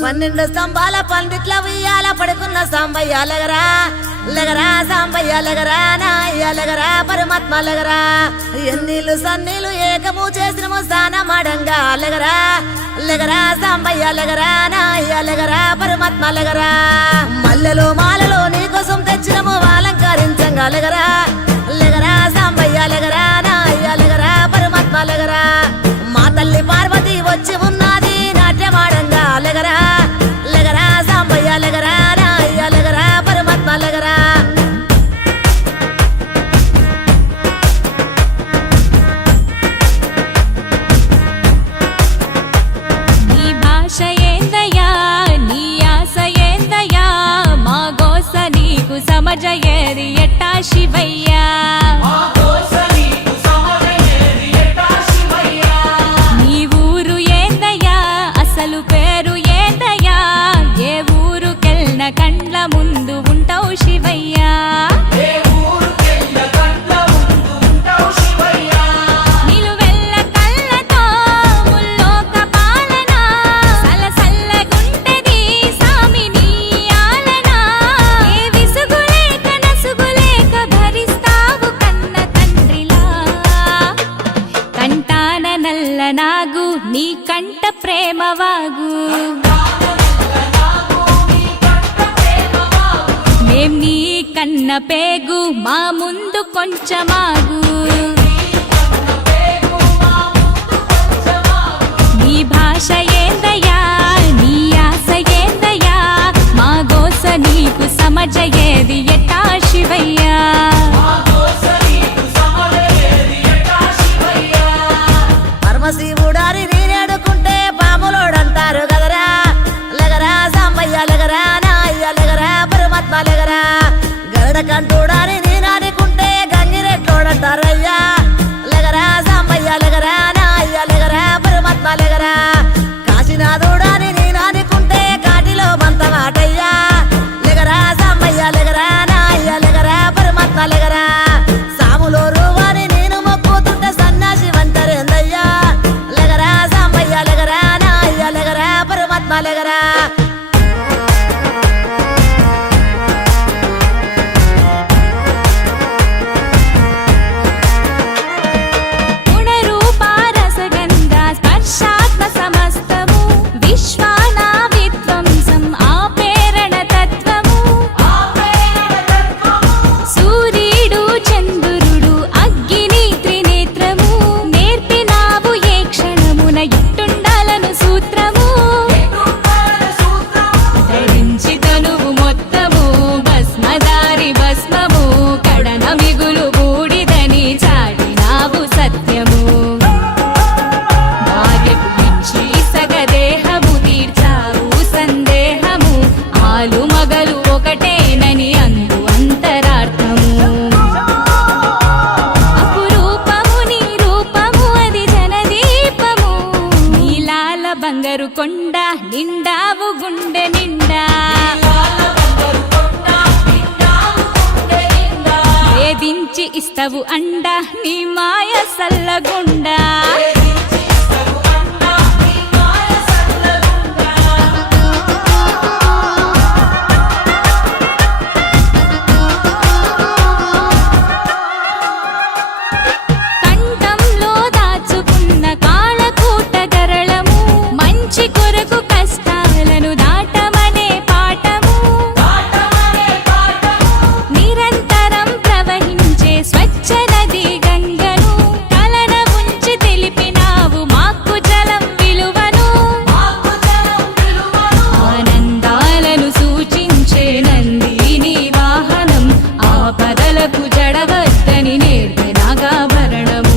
12 స్తంభాల పందిట్ల ఉయ్యాల పడుకున్న సాంబయ్య లెగరా లెగరా సాంబయ్య లెగరా నాయ్య లెగరా పరమాత్మ లెగరా ఎన్నీళ్ళు సన్నీళ్ళు ఏకము చేసినము స్నానమాడంగా లెగరా లెగరా సాంబయ్య లెగరా నాయ్య లెగరా పరమాత్మ లెగరా మల్లెలు మాలలో నీకోసం తెచ్చినము అలంకరించంగా లెగరా లెగరా సాంబయ్య లెగరా నాయ్య లెగరా పరమాత్మ లెగరా మా తల్లి పార్వతి వచ్చి ఉన్నది నాట్యమాడంగా లెగరా లెగరా సాంబయ్య లెగరా నాయ్య లెగరా పరమాత్మ లెగరా నీ భాష ఏందయ్యా నీ ఆశ ఏందయ్యా మా గోస నీకు సమజయేది ఎట్టా శివయ్యా నీ ఊరు ఏందయ్యా అసలు పేరు ఏందయ్యా ఏ ఊరుకెళ్ళిన కండ్ల ముందు ఉంటావు శివయ్యా నిలువెల్ల కళ్ళతో ముల్లోక పాలన సలసల్లగుంటది సామి నీ ఆలన ఏ విసుగులేక నసుగులేక భరిస్తావు కన్న తండ్రిలా కంటాన నల్ల నాగు నీ కంట ప్రేమ వాగు మేం నీ కన్న పేగు మా ముందు కొంచెమాగు నీ భాష ఏందయ్యా నీ ఆశ ఏందయ్యా మా గోస నీకు సమజయేది ఎట్టా శివయ్యా పరమశివుడారి నేనేడుకుంటే పాములోడంటారు కదరా లెగరా సాంబయ్య లెగరా నాయ్య లెగరా పరమాత్మ లెగరా గరుడ కంటూడారి నేనాడుకుంటే గంగిరెట్లోడంటారయ్యా లెగరా సాంబయ్య లెగరా నాయ్య లెగరా పరమాత్మ లెగరా కాశీనాథుడాని నేనాడుకుంటే కాటిలో బంతమాటయ్యా లెగరా సాంబయ్య లెగరా నాయ్య లెగరా పరమాత్మ లెగరా సాములో రూవాని నేను మొక్కుతుంటే సన్నాసి వంటరేందయ్యా లెగరా సాంబయ్య లెగరా నాయ్య లెగరా పరమాత్మ లెగరా గుణరూపారసగంధ స్పర్శాత్మ సమస్తము విశ్వాన విధ్వంసం ఆపేరణ తత్వము సూర్యుడు చంద్రుడు అగ్ని త్రినేత్రము నేర్పినావు ఏ క్షణమున ఇట్టుండాలను సూత్రము ధరించి తనువు మొత్తము భస్మదారి భస్మము కడన మిగులు బూడిదని చాటినావు సత్యము భార్యకు ఇచ్చి సగదేహము తీర్చావు సందేహము ఆలు మగలు ఒకటేనని అందు అంతరార్థము అపురూపము నీ రూపము అది జనదీపము నీలాల బంగారు కొండ నిండావు గుండె నిండా వేధించి ఇస్తవు అండ నీ మాయ సల్లగుండా కంఠంలో దాచుకున్న కాళకూట గరళము మంచి కొరకు కష్టాలను దాటమనే పాఠము నిరంతరం ప్రవహించే స్వచ్ఛ నది గంగను కలన ఉంచి తెలిపినావు మాకు జలం విలువను ఆనందాలను సూచించే నందిని వాహనం ఆపదలకు జడవద్దని నేర్పినాగాభరణము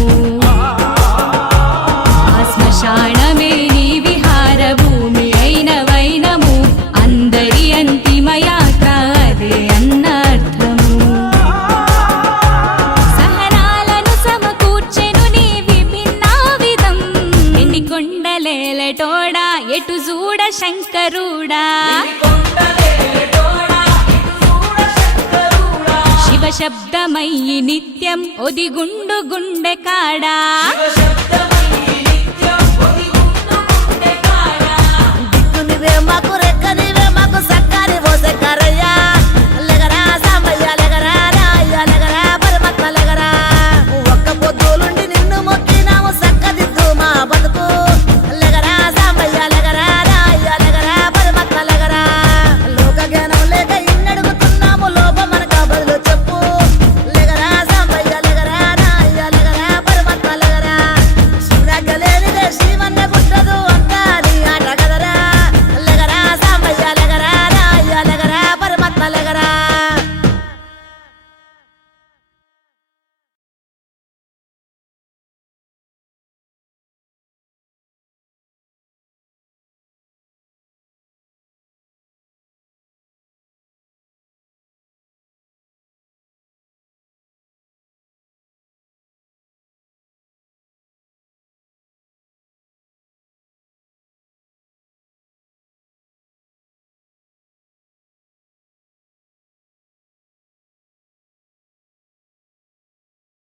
శ్మశానమే నీ విహార భూమి అయిన వైనము అందరి అంతిమయాత్ర అదే అన్నర్థము సహనాలను సమకూర్చెను నీ విభిన్న విధం ఎన్ని కొండలేలటోడా ఎటు చూడ శంకరుడా శివ శబ్దమయ్యి నిత్యం ఒదిగుండు గుండె కాడా దిక్కుని వేమకుర